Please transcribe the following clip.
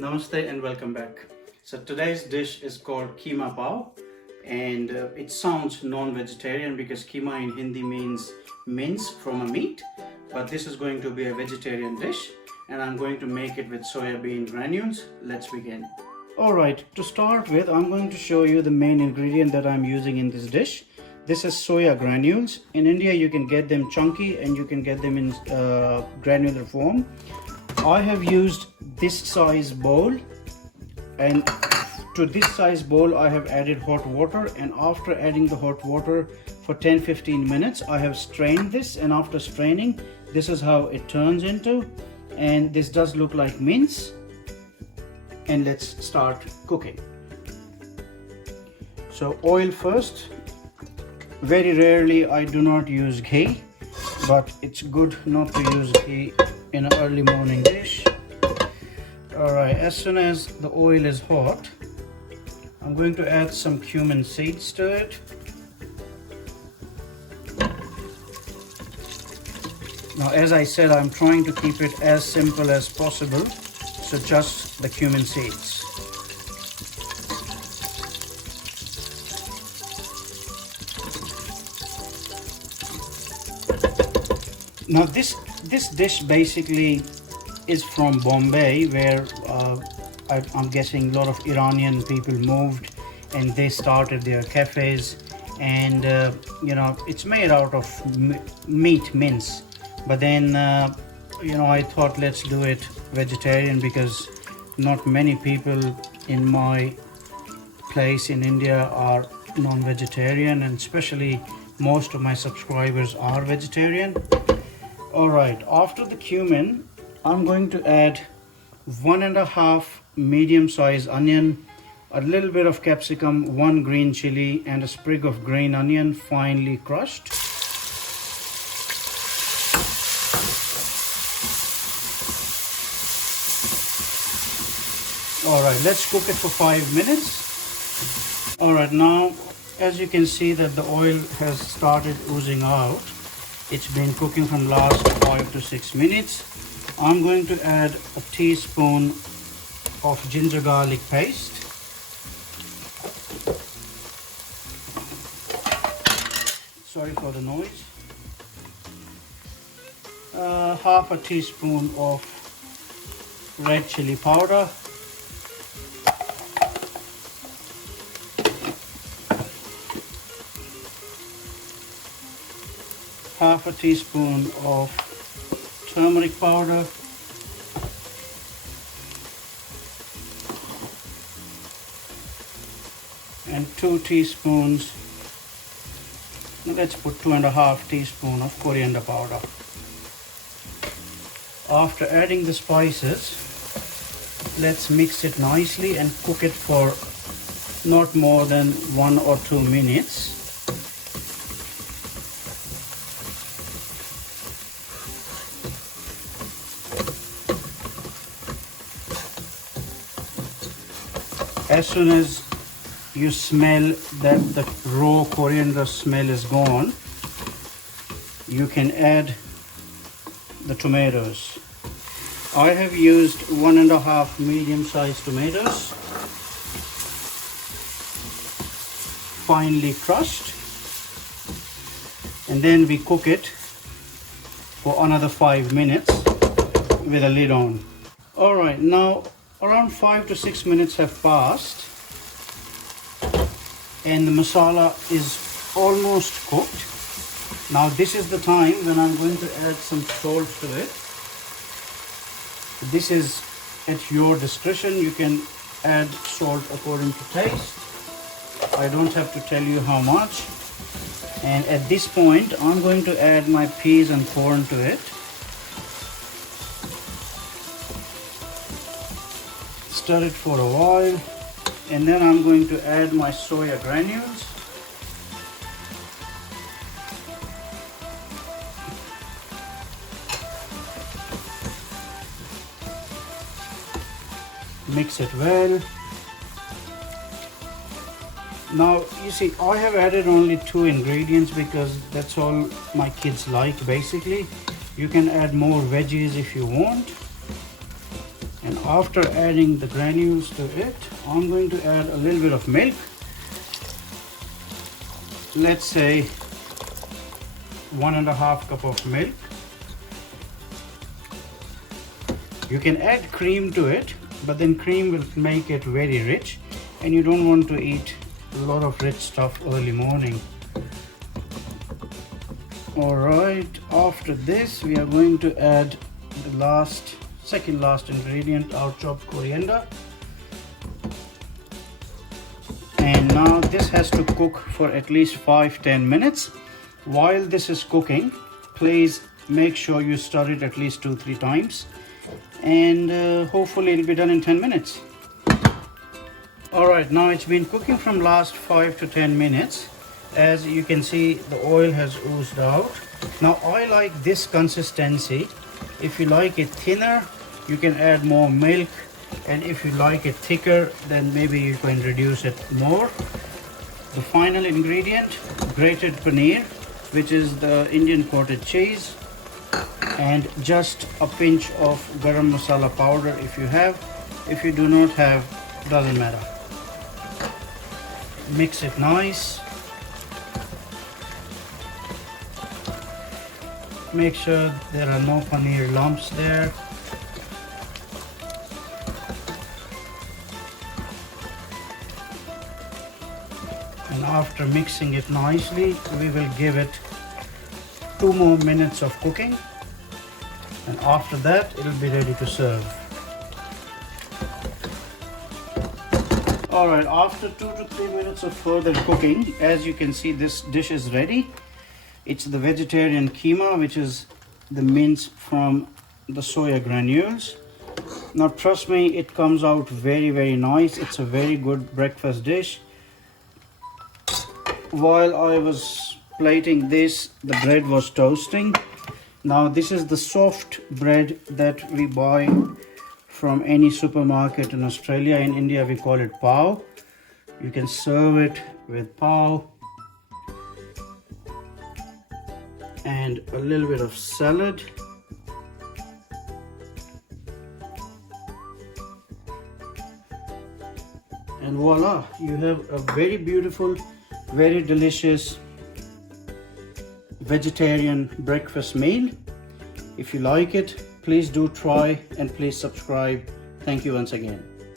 Namaste and welcome back. So today's dish is called Keema Pav, and it sounds non-vegetarian because keema in Hindi means mince from a meat, but this is going to be a vegetarian dish and I'm going to make it with soya bean granules. Let's begin. Alright, to start with, I'm going to show you the main ingredient that I'm using in this dish. This is soya granules. In India you can get them chunky and you can get them in granular form. I have used this size bowl, and to this size bowl I have added hot water, and after adding the hot water for 10-15 minutes I have strained this, and after straining this is how it turns into, and this does look like mince. And let's start cooking. So oil first. Very rarely I do not use ghee, but it's good not to use ghee in an early morning dish. Alright, as soon as the oil is hot, I'm going to add some cumin seeds to it. Now, as I said, I'm trying to keep it as simple as possible, so just the cumin seeds. Now this dish basically is from Bombay, where I'm guessing a lot of Iranian people moved and they started their cafes, and you know, it's made out of meat mince, but then you know, I thought let's do it vegetarian because not many people in my place in India are non-vegetarian, and especially most of my subscribers are vegetarian. Alright, after the cumin, I'm going to add 1.5 medium-sized onion, a little bit of capsicum, 1 green chili, and a sprig of green onion finely crushed. Alright, let's cook it for 5 minutes. Alright, now as you can see that the oil has started oozing out. It's been cooking from last 5 to 6 minutes. I'm going to add a teaspoon of ginger garlic paste. Sorry for the noise. Half a teaspoon of red chili powder. Half a teaspoon of turmeric powder, and 2 teaspoons, let's put 2.5 teaspoons of coriander powder. After adding the spices, let's mix it nicely and cook it for not more than 1 or 2 minutes. As soon as you smell that the raw coriander smell is gone, you can add the tomatoes. I have used 1.5 medium-sized tomatoes, finely crushed, and then we cook it for another 5 minutes with a lid on. Alright, now around 5 to 6 minutes have passed and the masala is almost cooked. Now this is the time when I'm going to add some salt to it. This is at your discretion. You can add salt according to taste. I don't have to tell you how much. And at this point I'm going to add my peas and corn to it. Stir it for a while, and then I'm going to add my soya granules. Mix it well. Now you see, I have added only 2 ingredients because that's all my kids like basically. You can add more veggies if you want. And After adding the granules to it, I'm going to add a little bit of milk. Let's say 1.5 cup of milk. You can add cream to it, but then cream will make it very rich, and you don't want to eat a lot of rich stuff early morning. Alright, after this we are going to add the second last ingredient, our chopped coriander. And now this has to cook for at least 5-10 minutes. While this is cooking, please make sure you stir it at least 2-3 times, and hopefully it'll be done in 10 minutes. Alright, now it's been cooking from last 5 to 10 minutes. As you can see, the oil has oozed out. Now I like this consistency. If you like it thinner, you can add more milk, and if you like it thicker, then maybe you can reduce it more. The final ingredient, grated paneer, which is the Indian cottage cheese, and just a pinch of garam masala powder if you have. If you do not have, doesn't matter. Mix it nice. Make sure there are no paneer lumps there. And after mixing it nicely, we will give it 2 more minutes of cooking, and after that it will be ready to serve. Alright, after 2 to 3 minutes of further cooking, as you can see, this dish is ready. It's the vegetarian keema, which is the mince from the soya granules. Now trust me, it comes out very nice. It's a very good breakfast dish. While I was plating this, the bread was toasting. Now this is the soft bread that we buy from any supermarket in Australia. In India we call it pav. You can serve it with pav and a little bit of salad. And voila, you have a very beautiful, very delicious vegetarian breakfast meal. If you like it, please do try, and please subscribe. Thank you once again.